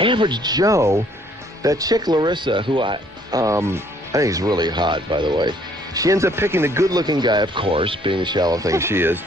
average Joe, that chick Larissa, who I think is really hot, by the way. She ends up picking the good-looking guy, of course, being the shallow thing she is,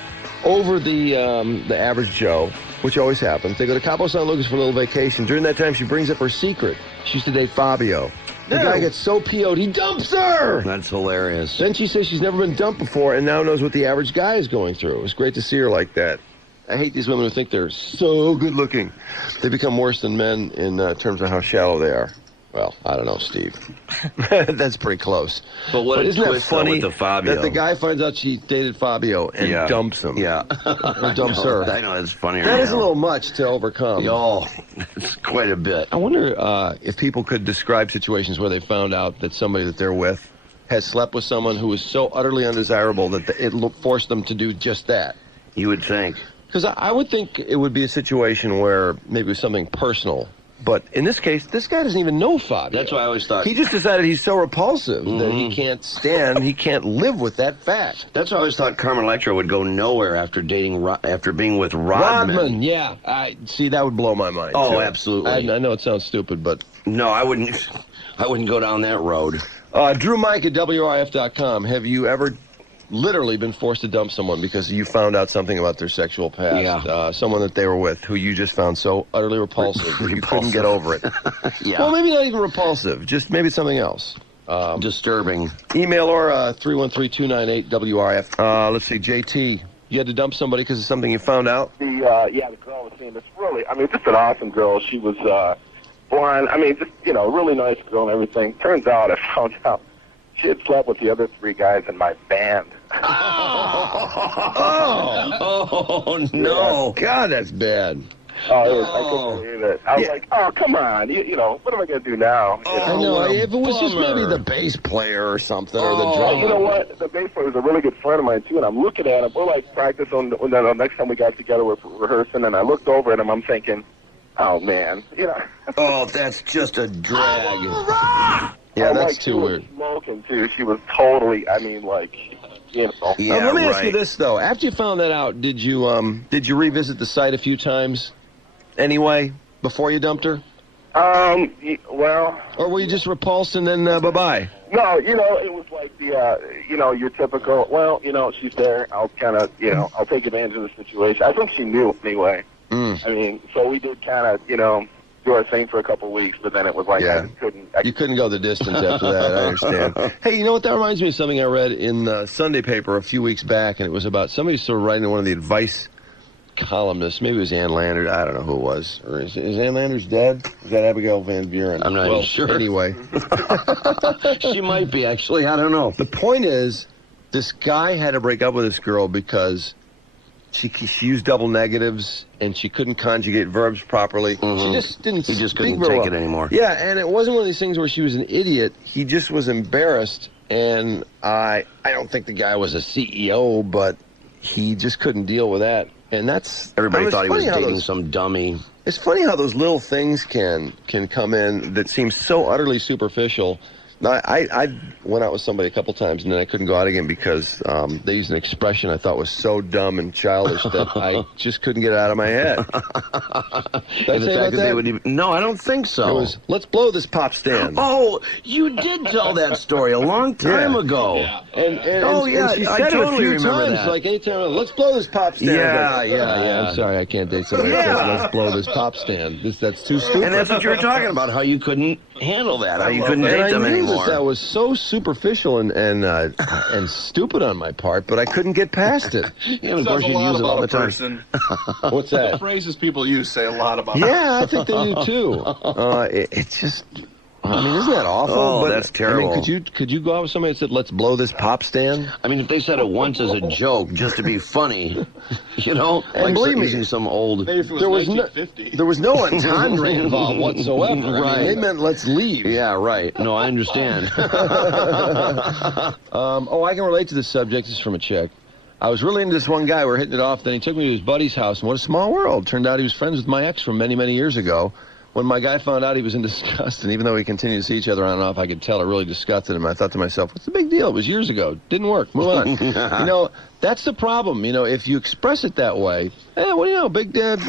over the average Joe, which always happens. They go to Cabo San Lucas for a little vacation. During that time, she brings up her secret. She used to date Fabio. The guy gets so PO'd, he dumps her! That's hilarious. Then she says she's never been dumped before and now knows what the average guy is going through. It was great to see her like that. I hate these women who think they're so good-looking. They become worse than men in terms of how shallow they are. Well, I don't know, Steve. That's pretty close. But isn't that funny with the Fabio? that the guy finds out she dated Fabio and dumps him? Yeah. Or dumps her. I know, that's funnier. That is a little much to overcome. Oh, it's quite a bit. I wonder if people could describe situations where they found out that somebody that they're with has slept with someone who was so utterly undesirable that it forced them to do just that. You would think. Because I would think it would be a situation where maybe it was something personal. But in this case, this guy doesn't even know Fabio. That's why I always thought. He just decided he's so repulsive that he can't live with that fact. That's why I always thought Carmen Electra would go nowhere after being with Rodman. Yeah. See, that would blow my mind. Oh, too. absolutely. I know it sounds stupid, but no, I wouldn't go down that road. Drew Mike at WRIF.com. Have you ever literally been forced to dump someone because you found out something about their sexual past? Yeah. Someone that they were with who you just found so utterly repulsive that you couldn't get over it. Yeah. Well, maybe not even repulsive, just maybe something else. Disturbing. Email or 313-298-WRF. Let's see, JT, you had to dump somebody because of something you found out? The girl was seeing this really, just an awesome girl. She was blonde, really nice girl and everything. Turns out I found out she had slept with the other 3 guys in my band. Oh, no. God, that's bad. I couldn't believe it. I was like, oh, come on. What am I going to do now? I know. If it was just maybe the bass player or something, or the drummer. You know what? The bass player was a really good friend of mine, too, and I'm looking at him. We're like practicing the next time we got together, we're rehearsing, and I looked over at him. I'm thinking, oh, man. Oh, that's just a drag. Yeah, that's too weird. Smoking, too. She was totally, Yeah, let me ask you this, though. After you found that out, did you revisit the site a few times anyway before you dumped her? Well... Or were you just repulsed and then bye-bye? No, it was like the, your typical, she's there. I'll kind of, I'll take advantage of the situation. I think she knew anyway. So we did kind of, do our thing for a couple of weeks, but then it was like I couldn't. You couldn't go the distance after that, I understand. Hey, you know what? That reminds me of something I read in the Sunday paper a few weeks back, and it was about somebody sort of writing to one of the advice columnists. Maybe it was Ann Landers. I don't know who it was. Or is Ann Landers dead? Is that Abigail Van Buren? I'm not even sure. Anyway. She might be, actually. I don't know. The point is, this guy had to break up with this girl because she used double negatives, and she couldn't conjugate verbs properly. She just didn't He just speak couldn't very take well. it anymore. Yeah, and it wasn't one of these things where she was an idiot. He just was embarrassed, and I don't think the guy was a CEO, but he just couldn't deal with that. And that's... Everybody thought he was dating some dummy. It's funny how those little things can come in that seem so utterly superficial. Now, I went out with somebody a couple times, and then I couldn't go out again because they used an expression I thought was so dumb and childish that I just couldn't get it out of my head. No, I don't think so. It was, let's blow this pop stand. Oh, you did tell that story a long time ago. Yeah. And she said I totally it a few remember times, that. like anytime, let's blow this pop stand. I'm sorry, I can't date somebody that says, let's blow this pop stand. That's too stupid. And that's what you were talking about, how you couldn't handle that, how you couldn't date them anymore. That was so superficial and stupid on my part, but I couldn't get past it. Yeah, of course you use it all the time. What's that? The phrases people use say a lot about Yeah, I think they do too. It's just, isn't that awful? Oh, that's terrible. Could you go out with somebody that said, let's blow this pop stand? If they said it once as a joke, just to be funny, And like believe me, using some old... there was no entendre involved whatsoever. Right. They meant let's leave. Yeah, right. No, I understand. I can relate to this subject. This is from a chick. I was really into this one guy. We were hitting it off. Then he took me to his buddy's house, and what a small world. Turned out he was friends with my ex from many, many years ago. when my guy found out he was in disgust, and even though we continued to see each other on and off, I could tell it really disgusted him. I thought to myself, what's the big deal? It was years ago. Didn't work. Move on. You know, that's the problem. You know, if you express it that way, what do you know? No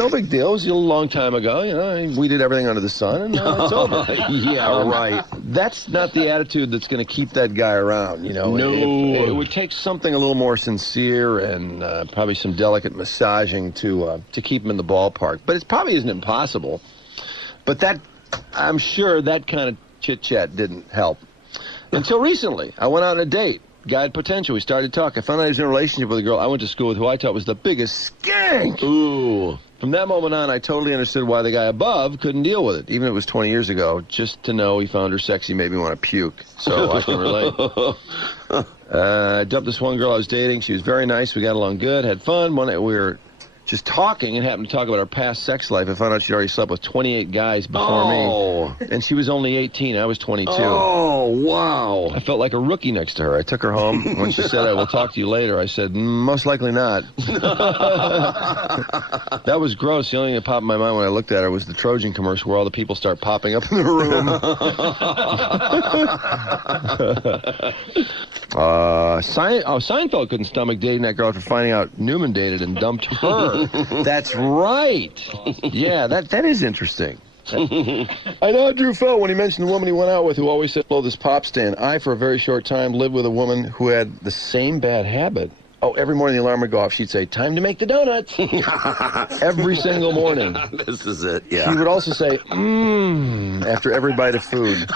big deal. It was a long time ago. You know, we did everything under the sun, and it's over. Yeah, right. That's not the attitude that's going to keep that guy around. You know, No. It would take something a little more sincere and probably some delicate massaging to keep him in the ballpark. But it probably isn't impossible. But that, I'm sure that kind of chit-chat didn't help. Until recently, I went on a date. Guy had potential. We started to talk. I found out he was in a relationship with a girl I went to school with who I thought was the biggest skank. Ooh. From that moment on, I totally understood why the guy above couldn't deal with it. Even if it was 20 years ago, just to know he found her sexy made me want to puke. So I can relate. I dumped this one girl I was dating. She was very nice. We got along good, had fun. One night we were just talking and happened to talk about our past sex life. I found out she'd already slept with 28 guys before me. And she was only 18. I was 22. Oh, wow. I felt like a rookie next to her. I took her home. When she said, I will talk to you later, I said, most likely not. That was gross. The only thing that popped in my mind when I looked at her was the Trojan commercial where all the people start popping up in the room. Seinfeld couldn't stomach dating that girl after finding out Newman dated and dumped her. That's right. Yeah, that is interesting. I know how Drew felt when he mentioned the woman he went out with who always said, "Hello, this pop stand." I, for a very short time, lived with a woman who had the same bad habit. Oh, every morning the alarm would go off. She'd say, "Time to make the donuts." Every single morning. This is it, yeah. She would also say, after every bite of food.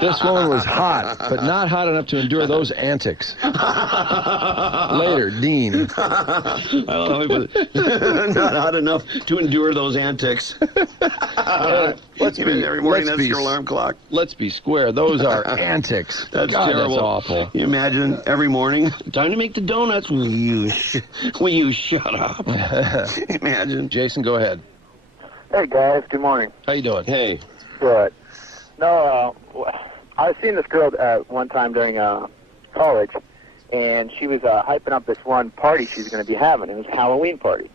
This woman was hot, but not hot enough to endure those antics. Later, Dean. Not hot enough to endure those antics. Every morning, that's your alarm clock. Let's be square. Those are antics. That's terrible. That's awful. You imagine every morning, time to make the donuts. Will you shut up? Imagine. Jason, go ahead. Hey, guys. Good morning. How you doing? Hey. Good. No, I was seeing this girl one time during college, and she was hyping up this one party she was going to be having. It was a Halloween party.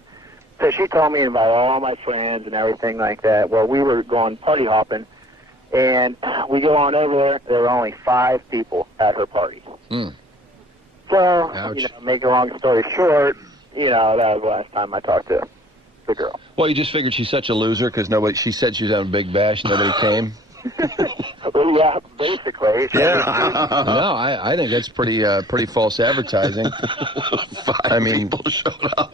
So she told me about all my friends and everything like that. Well, we were going party hopping, and we go on over there. There were only 5 people at her party. So, Ouch. make a long story short, that was the last time I talked to the girl. Well, you just figured she's such a loser because she said she was having a big bash, nobody came. Well, yeah, basically. Yeah. No, I think that's pretty false advertising. 5 people showed up.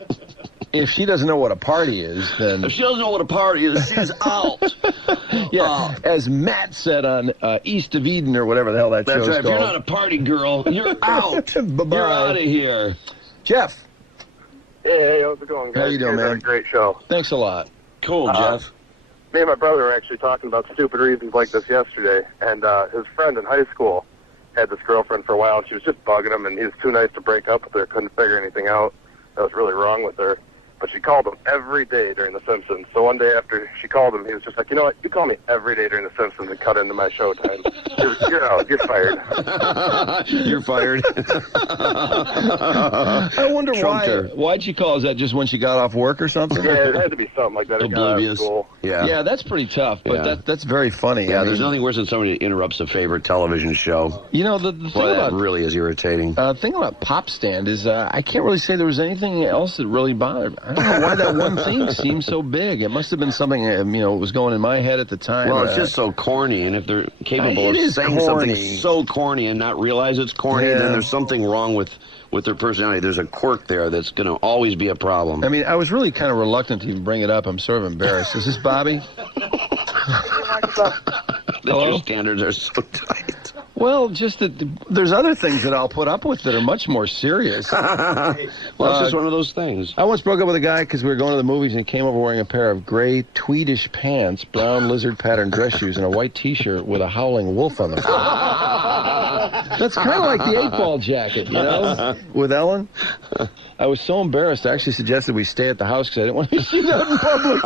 If she doesn't know what a party is, then... If she doesn't know what a party is, she's out. Yeah, as Matt said on East of Eden or whatever the hell that show's That's right. called. If you're not a party girl, you're out. Bye-bye. You're out of here. Jeff. Hey, how's it going, guys? How you doing, guys man? had a great show. Thanks a lot. Cool, Jeff. Me and my brother were actually talking about stupid reasons like this yesterday, and his friend in high school had this girlfriend for a while, and she was just bugging him, and he was too nice to break up with her, couldn't figure anything out that was really wrong with her. But she called him every day during The Simpsons. So one day after she called him, he was just like, you know what, you call me every day during The Simpsons and cut into my showtime. You're out. You're fired. You're fired. I wonder why'd she call? Is that just when she got off work or something? Yeah, it had to be something like that. Oblivious. Yeah, that's pretty tough, but that's very funny. Yeah, I mean, there's nothing worse than somebody that interrupts a favorite television show. You know, the thing Boy, about... that really is irritating. thing about Pop Stand is I can't really say there was anything else that really bothered me. I don't know why that one thing seemed so big. It must have been something, was going in my head at the time. Well, it's just so corny, and if they're capable of saying something so corny and not realize it's corny, then there's something wrong with their personality. There's a quirk there that's going to always be a problem. I mean, I was really kind of reluctant to even bring it up. I'm sort of embarrassed. Is this Bobby? Your standards are so tight. Well, just that there's other things that I'll put up with that are much more serious. Well, it's just one of those things. I once broke up with a guy because we were going to the movies and he came over wearing a pair of gray tweedish pants, brown lizard pattern dress shoes, and a white T-shirt with a howling wolf on the front. That's kind of like the 8-ball jacket, you know, with Ellen. I was so embarrassed, I actually suggested we stay at the house because I didn't want to be seen out in public.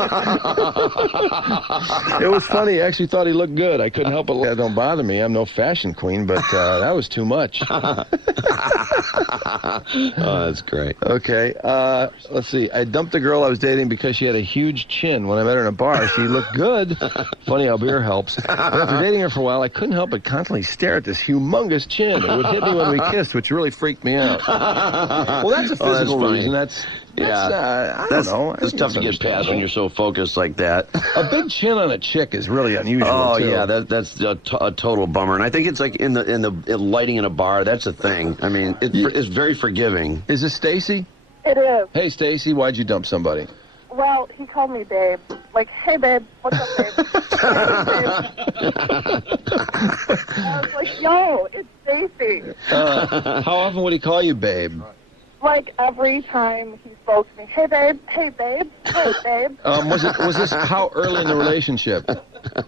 It was funny. I actually thought he looked good. I couldn't help it. That don't bother me. I'm no fashion queen, but that was too much. Oh, that's great. Okay, let's see. I dumped a girl I was dating because she had a huge chin. When I met her in a bar, she looked good. Funny how beer helps. But after dating her for a while, I couldn't help but constantly stare at this humongous chin. It would hit me when we kissed, which really freaked me out. Well, that's a physical reason. I don't know. It's tough to get past when you're so focused like that. A big chin on a chick is really unusual. Oh, too. yeah, that's a total bummer. And I think it's like in the lighting in a bar. That's a thing. I mean, it's very forgiving. Is this Stacy? It is. Hey, Stacy, why'd you dump somebody? Well, he called me babe. Like, hey, babe, what's up, babe? I was like, yo, it's Stacy. How often would he call you babe? Like, every time he spoke to me, hey, babe, hey, babe, hey, babe. Was this how early in the relationship?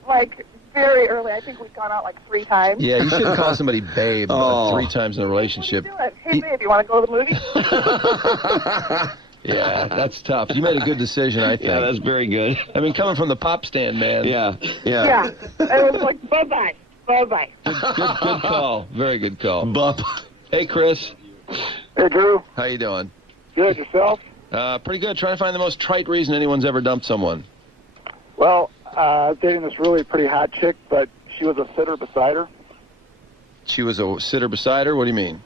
Like, very early. I think we've gone out like 3 times. Yeah, you shouldn't call somebody babe 3 times in a relationship. Hey, babe, you want to go to the movies? Yeah, that's tough. You made a good decision, I think. Yeah, that's very good. I mean, coming from the pop stand, man. Yeah. Yeah. It was like, bye-bye, bye-bye. Good call. Very good call. Bup. Hey, Chris. Hey, Drew. How you doing? Good, yourself? Pretty good. Trying to find the most trite reason anyone's ever dumped someone. Well, I was dating this really pretty hot chick, but she was a sitter beside her. She was a sitter beside her? What do you mean?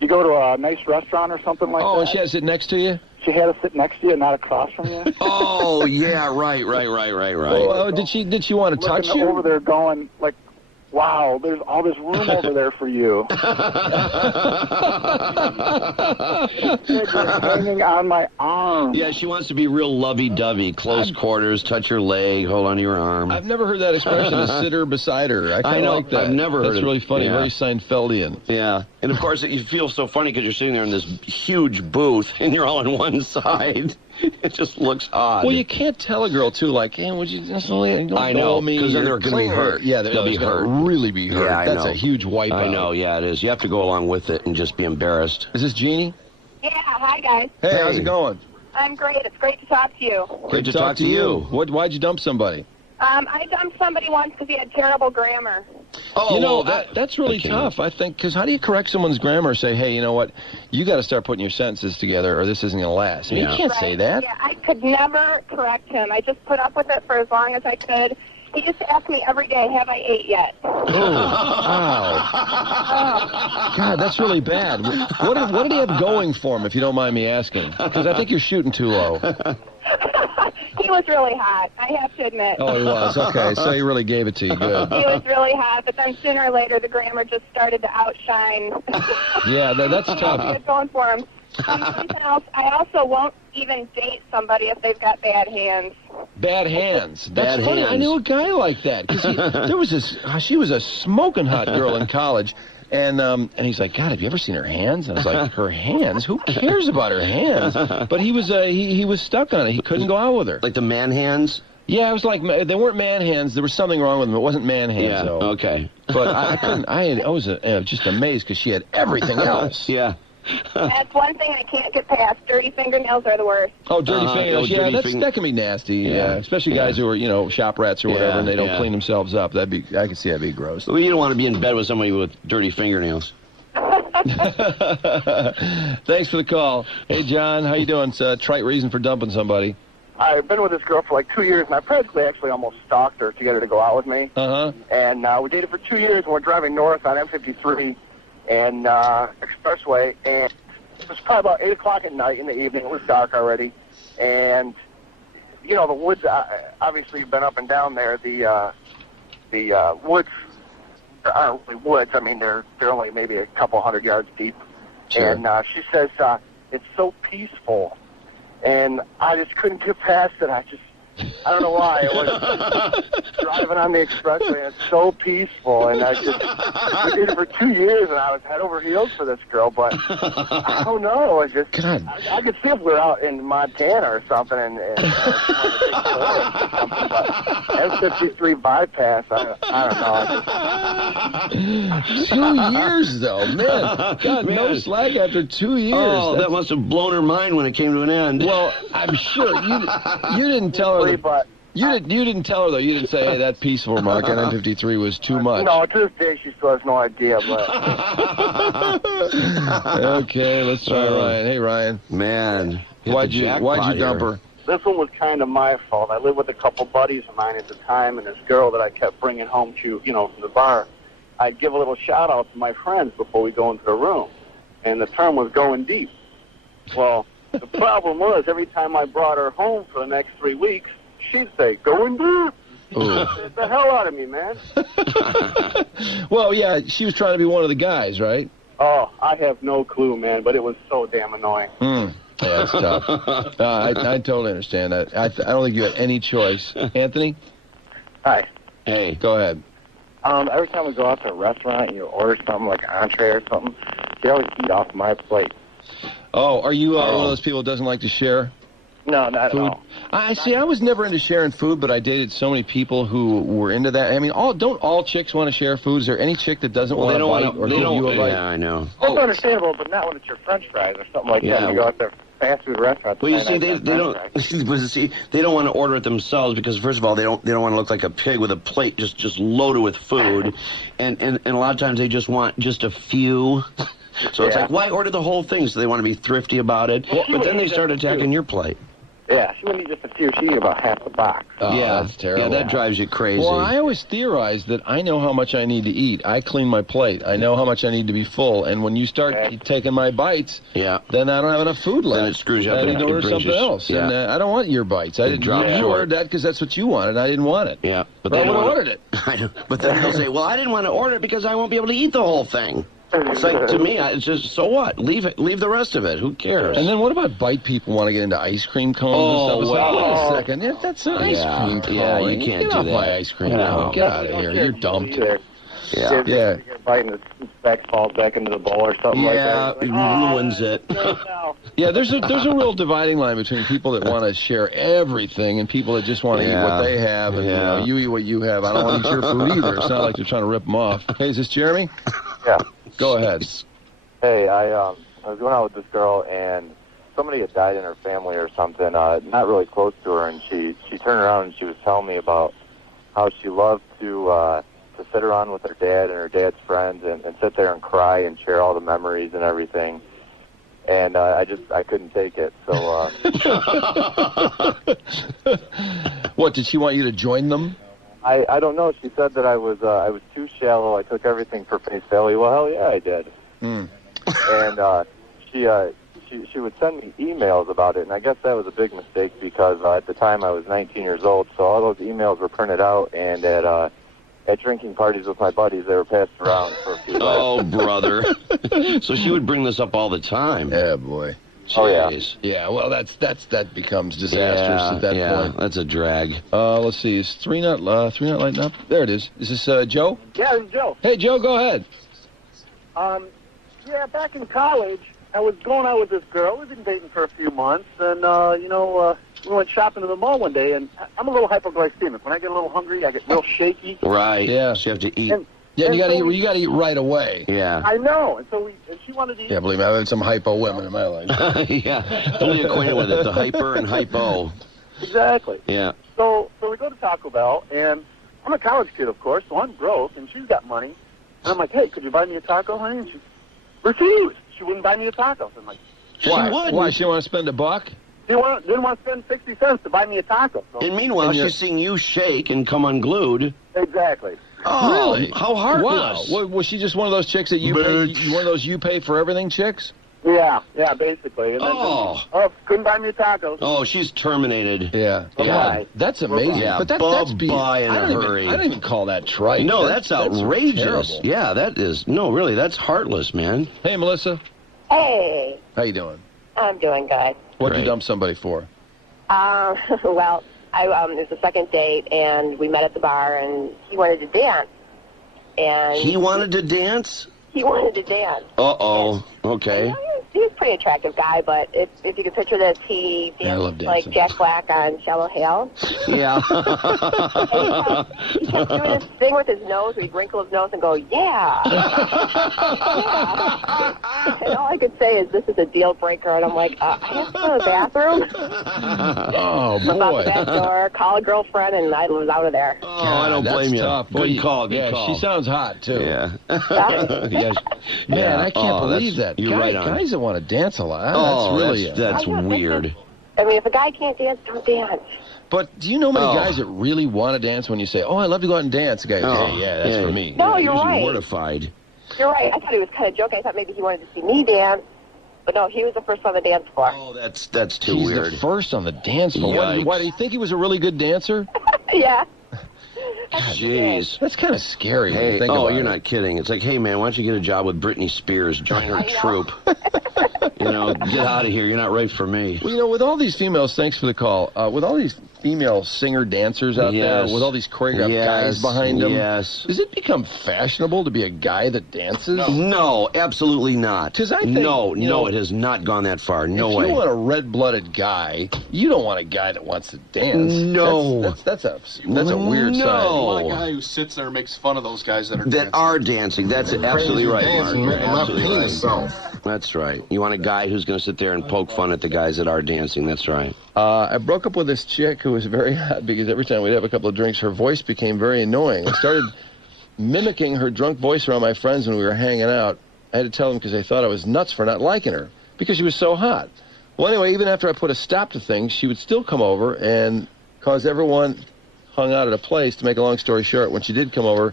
You go to a nice restaurant or something like that. Oh, and she had to sit next to you? She had to sit next to you, not across from you. Oh, yeah, right. Oh, did she want to touch you? Over there going, like, wow, there's all this room over there for you. You're hanging on my arm. Yeah, she wants to be real lovey-dovey, close quarters, touch your leg, hold on to your arm. I've never heard that expression, a sitter beside her. I kind of like that. I've never heard it. That's really funny, very Seinfeldian. Yeah, and of course, you feel so funny because you're sitting there in this huge booth, and you're all on one side. It just looks odd. Well, you can't tell a girl, too, like, hey, would you just don't I know, me? because then they're going to be hurt. Yeah, they'll be hurt. Really be hurt. Yeah, That's a huge wipeout. I know, yeah, it is. You have to go along with it and just be embarrassed. Is this Jeannie? Yeah, hi, guys. Hey, how's it going? I'm great. It's great to talk to you. Good to talk to you. Why'd you dump somebody? I dumped somebody once because he had terrible grammar. Oh, you know, that's really tough, I think, because how do you correct someone's grammar? Say, hey, you know what, you got to start putting your sentences together or this isn't going to last. I mean, you can't say that. Yeah, I could never correct him. I just put up with it for as long as I could. He used to ask me every day, have I ate yet? Oh, wow. God, that's really bad. What did he have going for him, if you don't mind me asking? Because I think you're shooting too low. He was really hot, I have to admit. Oh, he was. Okay, so he really gave it to you. Good. He was really hot, but then sooner or later the grammar just started to outshine. Yeah, that's tough. He was going for him. Something else, I also won't even date somebody if they've got bad hands. Bad hands. That's bad funny. hands. I knew a guy like that. She was a smoking hot girl in college. And he's like, God, have you ever seen her hands? And I was like, her hands? Who cares about her hands? But he was he was stuck on it. He couldn't go out with her. Like the man hands? Yeah, it was like they weren't man hands. There was something wrong with them. It wasn't man hands, though. Okay. But I couldn't. I was just amazed because she had everything else. Yeah. That's one thing I can't get past. Dirty fingernails are the worst. Oh, dirty fingernails. Yeah, that can be nasty. Yeah, especially guys who are shop rats or whatever, and they don't clean themselves up. I can see that'd be gross. Well, you don't want to be in bed with somebody with dirty fingernails. Thanks for the call. Hey, John, how you doing? It's a trite reason for dumping somebody. I've been with this girl for like 2 years, and I practically actually almost stalked her to get her to go out with me. And we dated for 2 years, and we're driving north on M53 and expressway, and it was probably about 8 o'clock at night in the evening. It was dark already, and you know the woods. Obviously, you've been up and down there. The woods aren't really woods. I mean, they're only maybe a couple 100 yards deep. Sure. And she says it's so peaceful, and I just couldn't get past it. I don't know why. I was driving on the expressway, and it's so peaceful. And we did it for 2 years, and I was head over heels for this girl. But I don't know. I could see if we were out in Montana or something, and but M53 bypass. I don't know. 2 years, though. Man, God, no slag after 2 years. Oh, that must have blown her mind when it came to an end. Well, I'm sure you didn't tell her. You didn't tell her, though. You didn't say, hey, that peaceful mark on M53 was too much. No, to this day, she still has no idea, but... Okay, let's try Ryan. Hey, Ryan. Man. Why'd you dump her? This one was kind of my fault. I lived with a couple buddies of mine at the time, and this girl that I kept bringing home to, from the bar, I'd give a little shout-out to my friends before we go into the room, and the term was going deep. Well, the problem was every time I brought her home for the next 3 weeks, she'd say, going deep. Get the hell out of me, man. Well, yeah, she was trying to be one of the guys, right? Oh, I have no clue, man, but it was so damn annoying. Yeah, it's tough. I totally understand that. I don't think you had any choice. Anthony? Hi. Hey. Go ahead. Every time we go out to a restaurant and you order something like an entree or something, you always eat off my plate. Oh, are you one of those people who doesn't like to share? No, not food? at all. I was never into sharing food, but I dated so many people who were into that. I mean, don't all chicks want to share food? Is there any chick that doesn't want to bite or give you a bite? Yeah, I know. That's understandable, but not when it's your French fries or something like that. You go out there fast food restaurant. Well, you see, they don't. They don't want to order it themselves because, first of all, they don't want to look like a pig with a plate just loaded with food, and a lot of times they just want just a few. So it's like, why order the whole thing? So they want to be thrifty about it. But then they start attacking your plate. Yeah, she wouldn't eat just a few. She'd eat about half the box. Oh, yeah, that's terrible. Yeah, that drives you crazy. Well, I always theorize that I know how much I need to eat. I clean my plate. I know how much I need to be full. And when you start taking my bites, then I don't have enough food left. Then it screws you up. I need to order something else. Yeah. And I don't want your bites. I didn't. You ordered that because that's what you wanted. I didn't want it. Yeah, but I would have ordered it. I know. But then they'll say, well, I didn't want to order it because I won't be able to eat the whole thing. It's like, to me, it's just, so what? Leave the rest of it. Who cares? And then what about bite people want to get into ice cream cones and stuff? It's like, wait a second. That's an ice cream cone. Yeah, you can't get do off that. my ice cream cone. Get out of here. You're dumped. Yeah. You get a bite and the speck falls back into the bowl or something like that. Yeah, it ruins it. Yeah, there's a real dividing line between people that want to share everything and people that just want to eat what they have. And you eat what you have. I don't want to eat your food either. It's not like they're trying to rip them off. Hey, is this Jeremy? Yeah. Go ahead. Hey, I was going out with this girl, and somebody had died in her family or something, not really close to her, and she turned around and she was telling me about how she loved to sit around with her dad and her dad's friends and sit there and cry and share all the memories and everything. And I couldn't take it. So. What, did she want you to join them? I don't know. She said that I was too shallow. I took everything for face value. Well, hell yeah, I did. And she would send me emails about it, and I guess that was a big mistake because at the time I was 19 years old, so all those emails were printed out, and at drinking parties with my buddies, they were passed around for a few days. Oh, brother. So she would bring this up all the time. Yeah, boy. Jeez. Oh, yeah. Yeah, well, that becomes disastrous at that point. That's a drag. Let's see. Is three not lighting up? There it is. Is this Joe? Yeah, this is Joe. Hey, Joe, go ahead. Yeah, back in college, I was going out with this girl. We've been dating for a few months, and, we went shopping in the mall one day, and I'm a little hypoglycemic. When I get a little hungry, I get real shaky. Right. Yeah. So you have to eat. You gotta eat right away. Yeah. I know. And so she wanted to eat. Yeah, believe me, I've had some hypo women in my life. Yeah. Only acquainted with it, the hyper and hypo. Exactly. Yeah. So we go to Taco Bell, and I'm a college kid, of course, so I'm broke, and she's got money. And I'm like, hey, could you buy me a taco, honey? And she refused. She wouldn't buy me a taco. So I'm like, why? She didn't want to spend a buck? She didn't want to spend 60 cents to buy me a taco. So. And meanwhile, she's seeing you shake and come unglued. Exactly. Oh, really? How heartless. Wow. Was she just one of those chicks that one of those you pay for everything chicks? Yeah, basically. And then, couldn't buy me a taco. Oh, she's terminated. Yeah. God, that's amazing. Yeah, but that's bye in a hurry. I don't even call that trite. No, that's outrageous. That's yeah, that is. No, really, that's heartless, man. Hey, Melissa. Hey. How you doing? I'm doing good. What'd you dump somebody for? Well, it was the second date, and we met at the bar, and he wanted to dance. And he wanted to dance? He wanted to dance. Uh-oh. Okay. he's a pretty attractive guy, but if you can picture this, he I love danced like dancing. Jack Black on Shallow Hale. Yeah. And he kept doing this thing with his nose where he'd wrinkle his nose and go, yeah. Yeah. And all I could say is, this is a deal breaker. And I'm like, I have to go to the bathroom. Oh, Flip out the boy. back door, call a girlfriend, and I was out of there. Oh, I don't that's blame you. tough. Good Boy, call, good yeah, call. she sounds hot, too. Yeah. Yeah, man, I can't Oh, believe that's- that. You're right on. Guys that want to dance a lot, Oh, that's really... that's I know, weird. I mean, if a guy can't dance, don't dance. But do you know many Oh. guys that really want to dance when you say, oh, I love to go out and dance? The guy goes, hey, yeah, that's for me. No, you're Usually right. mortified. You're right. I thought he was kind of joking. I thought maybe he wanted to see me dance. But no, he was the first on the dance floor. Oh, that's too He's weird. the first on the dance floor. Yikes. Why, do you think he was a really good dancer? Yeah. Jeez. That's kind of scary when you Hey, think about you're it. not kidding. It's like, hey, man, why don't you get a job with Britney Spears? Join her I know. troupe. Get out of here. You're not right for me. Well, with all these females, thanks for the call, with all these female singer-dancers out there, with all these choreographed guys behind them, Yes. does it become fashionable to be a guy that dances? No, absolutely not. 'Cause I think, no, you know, it has not gone that far. No if way. you want a red-blooded guy, you don't want a guy that wants to dance. No. That's a weird No. side. You want a guy who sits there and makes fun of those guys that are That dancing. are dancing. That's absolutely right, Mark. You're absolutely right. Self. That's right. You want a guy who's going to sit there and poke fun at the guys that are dancing. That's right. I broke up with this chick who was very hot because every time we'd have a couple of drinks, her voice became very annoying. I started mimicking her drunk voice around my friends when we were hanging out. I had to tell them because they thought I was nuts for not liking her because she was so hot. Well, anyway, even after I put a stop to things, she would still come over and cause everyone hung out at a place. To make a long story short, when she did come over,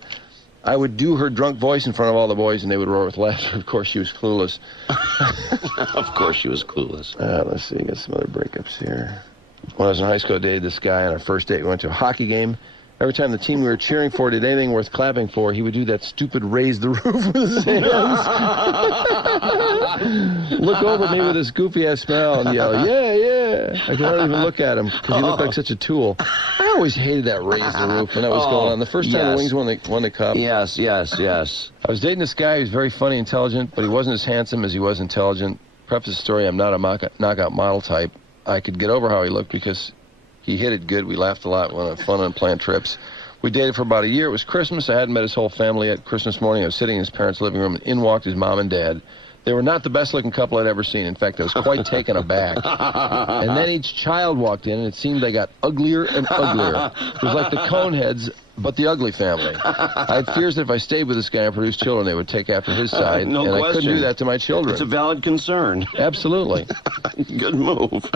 I would do her drunk voice in front of all the boys, and they would roar with laughter. Of course, she was clueless. Of course she was clueless. Let's see, got some other breakups here. When I was in high school, I dated this guy on our first date. We went to a hockey game. Every time the team we were cheering for did anything worth clapping for, he would do that stupid raise the roof with his hands. Look over at me with this goofy-ass smile and yell, yeah, yeah. I could not even look at him because he looked like such a tool. I always hated that raise the roof when that was going on. The first time the Wings won the cup. Yes. I was dating this guy. He was very funny, intelligent, but he wasn't as handsome as he was intelligent. Preface the story, I'm not a knockout model type. I could get over how he looked because he hit it good. We laughed a lot, went on fun unplanned trips. We dated for about a year. It was Christmas. I hadn't met his whole family yet. Christmas morning, I was sitting in his parents' living room, and in walked his mom and dad. They were not the best-looking couple I'd ever seen. In fact, I was quite taken aback. And then each child walked in, and it seemed they got uglier and uglier. It was like the Coneheads, but the ugly family. I had fears that if I stayed with this guy and produced children, they would take after his side. No and question. I couldn't do that to my children. It's a valid concern. Absolutely. Good move.